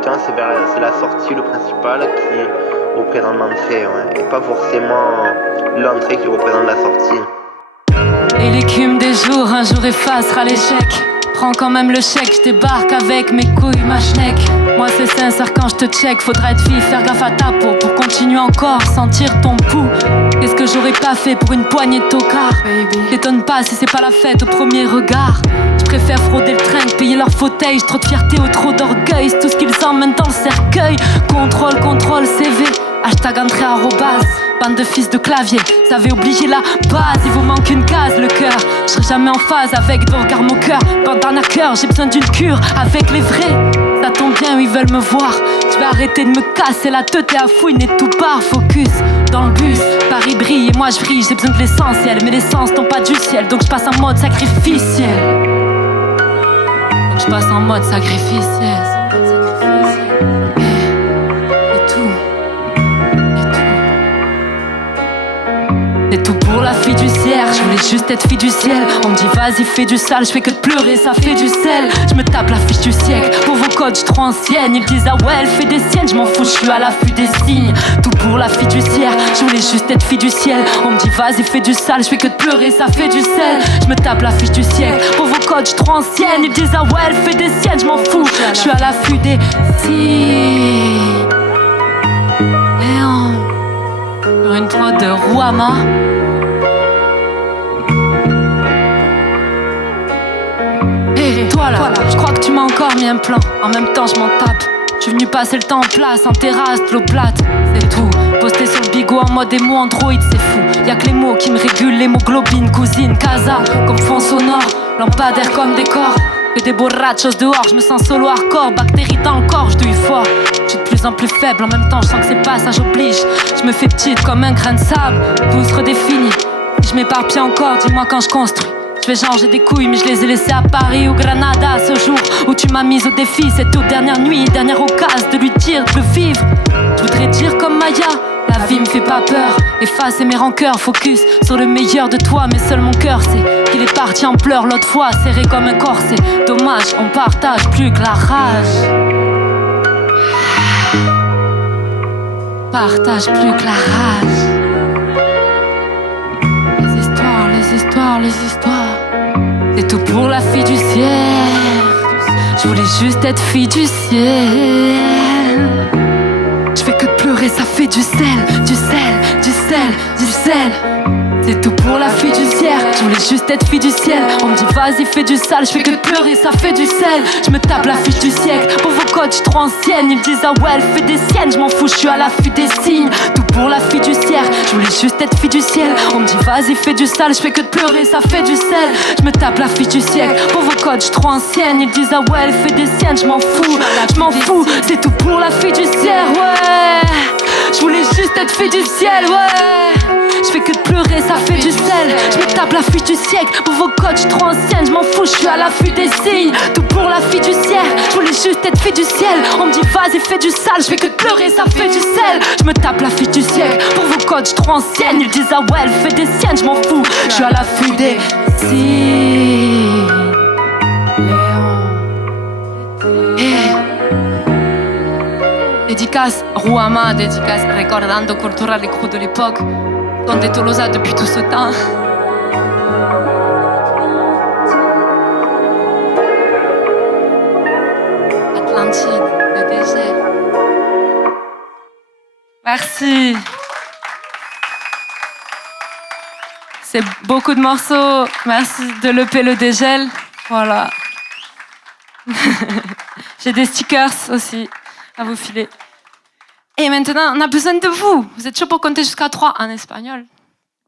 temps, c'est la sortie, le principal, qui représente l'entrée, ouais. Et pas forcément l'entrée qui représente la sortie. Et l'écume des jours, un jour effacera l'échec. Prends quand même le chèque, je débarque avec mes couilles, ma schneck. Moi c'est sincère quand je te check, faudra être fille, faire gaffe à ta peau pour continuer encore, sentir ton pouls. Qu'est-ce que j'aurais pas fait pour une poignée de tocards? T'étonne pas si c'est pas la fête au premier regard. Je préfère frauder le train que payer leur fauteuil. J'ai trop de fierté ou trop d'orgueil, c'est tout ce qu'ils emmènent dans le cercueil. Contrôle, CV, hashtag entrée arrobase. Bande de fils de clavier, ça avait obligé la base. Il vous manque une case, le cœur. Je serai jamais en phase avec vos regards, mon cœur. Bande d'arnaqueurs, j'ai besoin d'une cure avec les vrais. Ça tombe bien, ils veulent me voir. Je vais arrêter de me casser la tête et à fouiner tout part. Focus dans le bus, Paris brille et moi je brille. J'ai besoin de l'essentiel, mais l'essence tombe pas du ciel. Donc je passe en mode sacrificiel. Donc je passe en mode sacrificiel. C'est tout pour la fiduciaire, je voulais juste être fille du ciel. On me dit vas-y fais du sale, je fais que de pleurer, ça fait du sel. Je me tape la fiche du siècle, pour vos codes je trop ancienne. Ils disent ah ouais elle fait des siennes, je m'en fous, je suis à l'affût des signes. Tout pour la fiduciaire, je voulais juste être fille du ciel. On me dit vas-y fais du sale, je fais que de pleurer, ça fait du sel. Je me tape la fiche du siècle, pour vos codes je trop ancienne. Ils disent ah ouais elle fait des siennes, je m'en fous, je suis à l'affût des signes. Léon, sur une prod de Rouama. Toi là, je crois que tu m'as encore mis un plan. En même temps je m'en tape. Je suis venu passer le temps en place, en terrasse, de l'eau plate. C'est tout, posté sur le bigot en mode émo Android, c'est fou. Y'a que les mots qui me régulent, l'hémoglobine, cousine, casa. Comme fond sonore, lampadaire comme décor. Que des borrachos dehors, je me sens solo hardcore. Bactéries dans le corps, je douille fort. Je suis de plus en plus faible, en même temps je sens que c'est pas ça, j'oblige. Je me fais petite comme un grain de sable, tout se redéfinit. Je m'éparpille encore, dis-moi quand je construis. Je vais changer des couilles mais je les ai laissées à Paris ou Granada. Ce jour où tu m'as mise au défi, cette toute dernière nuit, dernière occasion de lui dire de le vivre. Je voudrais dire comme Maya, la vie me fait pas peur. Effacer mes rancœurs, focus sur le meilleur de toi. Mais seul mon cœur sait qu'il est parti en pleurs l'autre fois, serré comme un corset. Dommage, on partage plus que la rage. Partage plus que la rage. Les histoires, c'est tout pour la fiduciaire. Je voulais juste être fille du ciel. Je fais que pleurer, ça fait du sel. C'est tout pour la fiduciaire. Je voulais juste être fille du ciel. On me dit vas-y fais du sale, je fais que pleurer, ça fait du sel. Je me tape la fiche du siècle. Pour vos codes, j'suis trop ancienne. Ils disent ah ouais elle fait des siennes, je m'en fous, je suis à l'affût des signes. Tout pour la fiduciaire. Je voulais juste être fille du ciel. On me dit vas-y fais du sale, je fais que de pleurer, ça fait du sel. Je me tape la fiche du siècle. Pour vos codes, j'suis trop ancienne. Ils disent ah ouais elle fait des siennes, je m'en fous, c'est tout pour la fiduciaire, ouais. Je voulais juste être fille du ciel, ouais. Je fais que de pleurer, ça fait du sel. Je me tape la fiche du siècle. Pour vos codes, j'suis trop ancienne, je m'en fous, je suis à l'affût des signes. Tout pour la fiduciaire. Je voulais juste être fille du ciel. On me dit vas-y fais du sale, je fais que de pleurer, ça fait du sel. Je me tape la fiche du siècle. Pour vos codes, j'suis trop ancienne. Ils disent ah ouais elle fait des siennes, je m'en fous, je suis à l'affût des signes. Dédicace Rouama, dédicace Recordando Cultura, les crews de l'époque. Dans des Tolosa depuis tout ce temps. Atlantide, le dégel. Merci. C'est beaucoup de morceaux. Merci de l'EP Le Dégel. Voilà. J'ai des stickers aussi à vous filer. Et maintenant, on a besoin de vous. Vous êtes chaud pour compter jusqu'à 3 en espagnol?